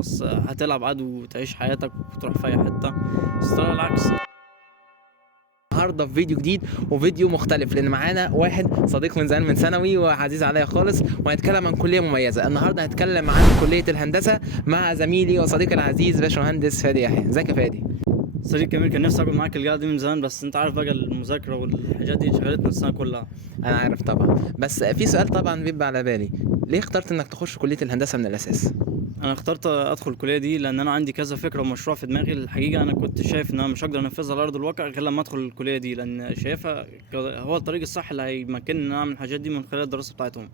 خلاص هتلعب عادي وتعيش حياتك وتروح في اي حته، بس طلع العكس. النهارده في فيديو جديد وفيديو مختلف، لان معانا واحد صديق من زمان من ثانوي وعزيز عليا خالص، وهنتكلم عن كليه مميزه. النهارده هنتكلم عن كليه الهندسه مع زميلي وصديقي العزيز باشمهندس فادي يحيى. ازيك يا فادي؟ صديق جميل، كان نفسي اقعد معاك القعده دي من زمان، بس انت عارف بقى المذاكره والحاجات دي شغلتنا السنه كلها. انا عارف طبعا، بس في سؤال طبعا بيبقى على بالي، ليه اخترت انك تخش كليه الهندسه من الاساس؟ انا اخترت ادخل الكليه دي لان انا عندي كذا فكره ومشروع في دماغي. الحقيقه انا كنت شايف ان انا مش هقدر انفذها على ارض الواقع غير لما ادخل الكليه دي، لان شايفها هو الطريق الصح اللي هيمكنني ان أنا اعمل الحاجات دي من خلال الدراسه بتاعتهم.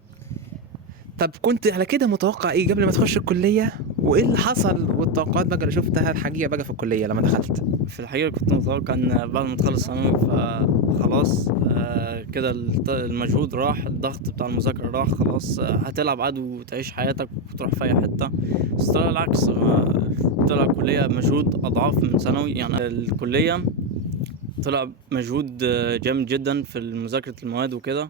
طب كنت على كده متوقع ايه قبل ما تخش الكليه، وايه اللي حصل والتوقعات بقى اللي شفتها الحقيقه بقى في الكليه لما دخلت؟ في الحقيقه كنت متوقع ان بعد ما تخلص ثانوي فخلاص كده المجهود راح، الضغط بتاع المذاكره راح، خلاص هتلعب عادي وتعيش حياتك وتروح في اي حته، بس طلع العكس. طلع الكليه مجهود اضعاف من ثانوي. يعني الكليه طلع مجهود جامد جدا في مذاكره المواد وكده.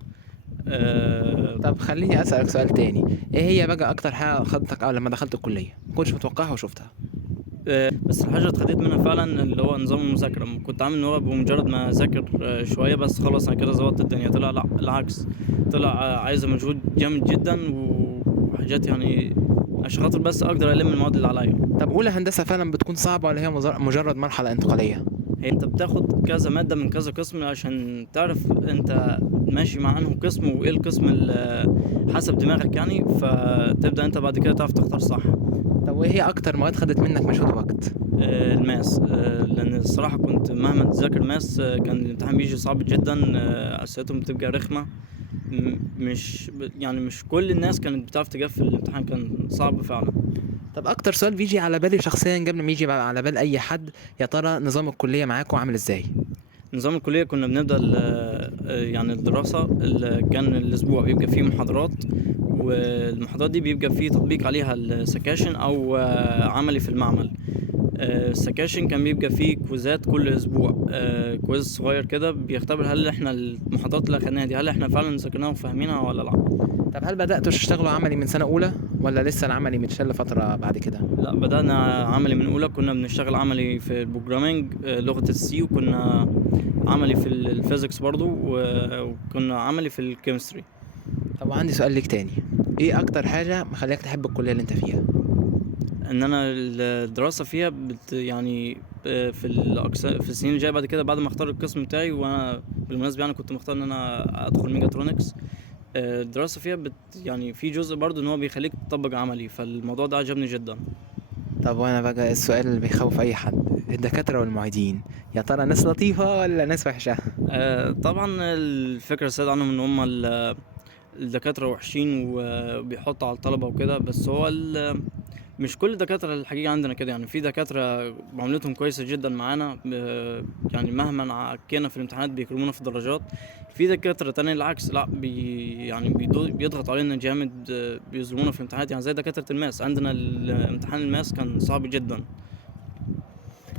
طب خليني اسالك سؤال تاني، ايه هي بقى اكتر حاجه خدتك اول لما دخلت الكليه ما كنتش متوقعها وشفتها؟ بس الحاجة اللي اتخدت منها فعلا اللي هو نظام المذاكرة. كنت عامل ان هو بمجرد ما اذاكر شوية بس خلاص انا كده ظبطت الدنيا. طلع لا، العكس. طلع عايزة مجهود جامد جدا وحاجات يعني عشان خاطر بس اقدر الم المواد اللي عليا. طب اولى هندسه فعلا بتكون صعبه ولا هي مجرد مرحله انتقاليه؟ هي انت بتاخد كذا مادة من كذا قسم عشان تعرف انت ماشي مع انه قسم وايه القسم اللي حسب دماغك يعني، فتبدأ انت بعد كده تعرف تختار صح. طب وايه هي اكتر مواد خدت منك مجهود ووقت؟ الماس. لان الصراحه كنت مهما تذاكر ماس كان الامتحان بيجي صعب جدا. اسئلتهم بتبقى رخمه. مش كل الناس كانت بتعرف تقفل الامتحان، كان صعب فعلا. طب اكتر سؤال بيجي على بالي شخصيا قبل ما يجي على بال اي حد، يا ترى نظام الكليه معاكم عامل ازاي؟ نظام الكليه كنا بنبدا يعني الدراسه اللي كان الاسبوع بيبقى فيه محاضرات، والمحاضرات دي بيبقى فيه تطبيق عليها السكاشن او عملي في المعمل. السكاشن كان بيبقى فيه كويزات كل اسبوع، كويز صغير كده بيختبر هل احنا المحاضرات اللي اخدناها دي هل احنا فعلا ذاكرناها وفاهمينها ولا لا. طب هل بداتوا تشتغلوا عملي من سنه اولى ولا لسه العملي متشل فتره بعد كده؟ لا، بدأنا عملي من اولى. كنا بنشتغل عملي في البروجرامينج لغة السي، وكنا عملي في الفيزيكس برضو، وكنا عملي في الكيمستري. طب عندي سؤال ليك تاني، ايه اكتر حاجه مخليك تحب الكليه اللي انت فيها؟ ان انا الدراسة فيها يعني في السنين الجاية بعد كده بعد ما اختار القسم بتاعي. وانا بالمناسبة يعني كنت مختار ان انا ادخل ميجاترونكس. الدراسة فيها يعني في جزء برضو ان هو بيخليك تطبق عملي، فالموضوع ده عجبني جدا. طب وانا بقى السؤال اللي بيخوف اي حد، الدكاتره والمعيدين يا ترى ناس لطيفه ولا ناس وحشه؟ طبعا الفكرة السائدة عنهم ان هم الدكاترة وحشين وبيحطوا على الطلبة وكده، بس هو مش كل الدكاترة الحقيقة عندنا كده. يعني في دكاترة معاملتهم كويسة جدا معانا، يعني مهما عكينا في الامتحانات بيكرمونا في الدرجات. في دكاترة تانية العكس، لا يعني بيضغط علينا جامد، بيظلمونا في الامتحانات. يعني زي دكاترة الماس، عندنا الامتحان الماس كان صعب جدا.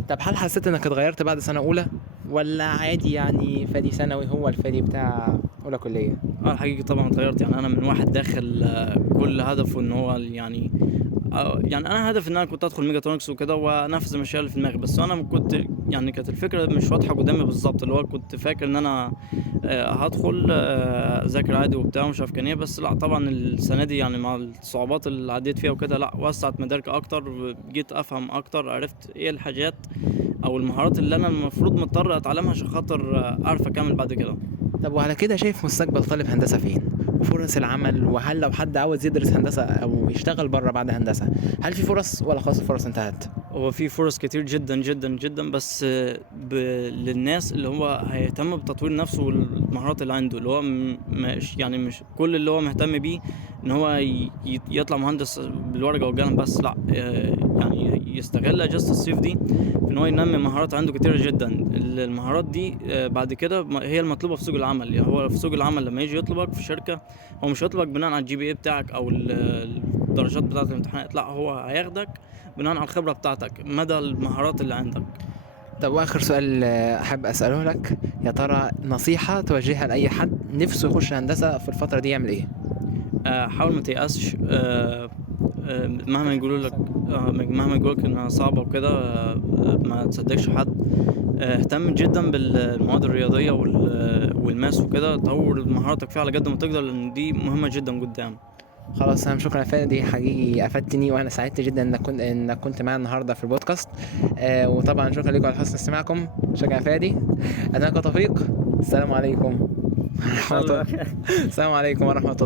طب هل حسيت انك اتغيرت بعد سنه اولى ولا عادي يعني فادي ثانوي هو الفادي بتاع اولى كليه؟ الحقيقة طبعا اتغيرت. يعني انا من واحد داخل كل هدفه ان هو يعني انا هدفي ان انا كنت ادخل ميجاترونكس وكده وانفذ المشاريع اللي في دماغي، بس انا كنت يعني كانت الفكره مش واضحه قدامي بالظبط. اللي هو كنت فاكر ان انا هدخل اذاكر عادي وبتاع ومش عارف كان ايه، بس لا طبعا السنه دي يعني مع الصعوبات اللي عديت فيها وكده لا وسعت مداركي اكتر، جيت افهم اكتر، عرفت ايه الحاجات او المهارات اللي انا المفروض مضطر اتعلمها عشان خاطر اعرف اكمل بعد كده. طب وعلى كده شايف مستقبل طالب هندسه فين وفرص العمل؟ وهل لو حد عاوز يدرس هندسه او يشتغل بره بعد هندسه، هل في فرص ولا خلاص الفرص انتهت؟ هو في فرص كتير جدا جدا جدا، بس للناس اللي هو هيهتم بتطوير نفسه والمهارات اللي عنده. اللي هو مش كل اللي هو مهتم بيه ان هو يطلع مهندس بالورقة والقلم بس، لا يعني يستغل اجازة الصيف دي في ان هو ينمي مهارات عنده كتيرة جدا. المهارات دي بعد كده هي المطلوبة في سوق العمل. يعني هو في سوق العمل لما يجي يطلبك في شركة، هو مش هيطلبك بناء على الGPA بتاعك او الدرجات بتاعة الامتحانات، لا هو هياخدك بناء على الخبرة بتاعتك، مدى المهارات اللي عندك. طب واخر سؤال احب اساله لك، يا ترى نصيحه توجهها لاي حد نفسه يخش هندسه في الفتره دي يعمل ايه؟ حاول ما تيأسش. مهما يقولوا لك مهما يقولك انها صعبة وكده، ما تصدقش حد. اهتم جدا بالمواد الرياضية والماس وكده، طور مهاراتك فيها على قد ما تقدر، لان دي مهمة جدا قدام. خلاص تمام، شكرا يا فادي، حقيقي افدتني وانا سعدت جدا انك كنت معايا النهارده في البودكاست. وطبعا شكرا لكم على حسن استماعكم. شكرا يا فادي، اتمنى توفيق. السلام عليكم ورحمه الله. السلام عليكم ورحمه الله.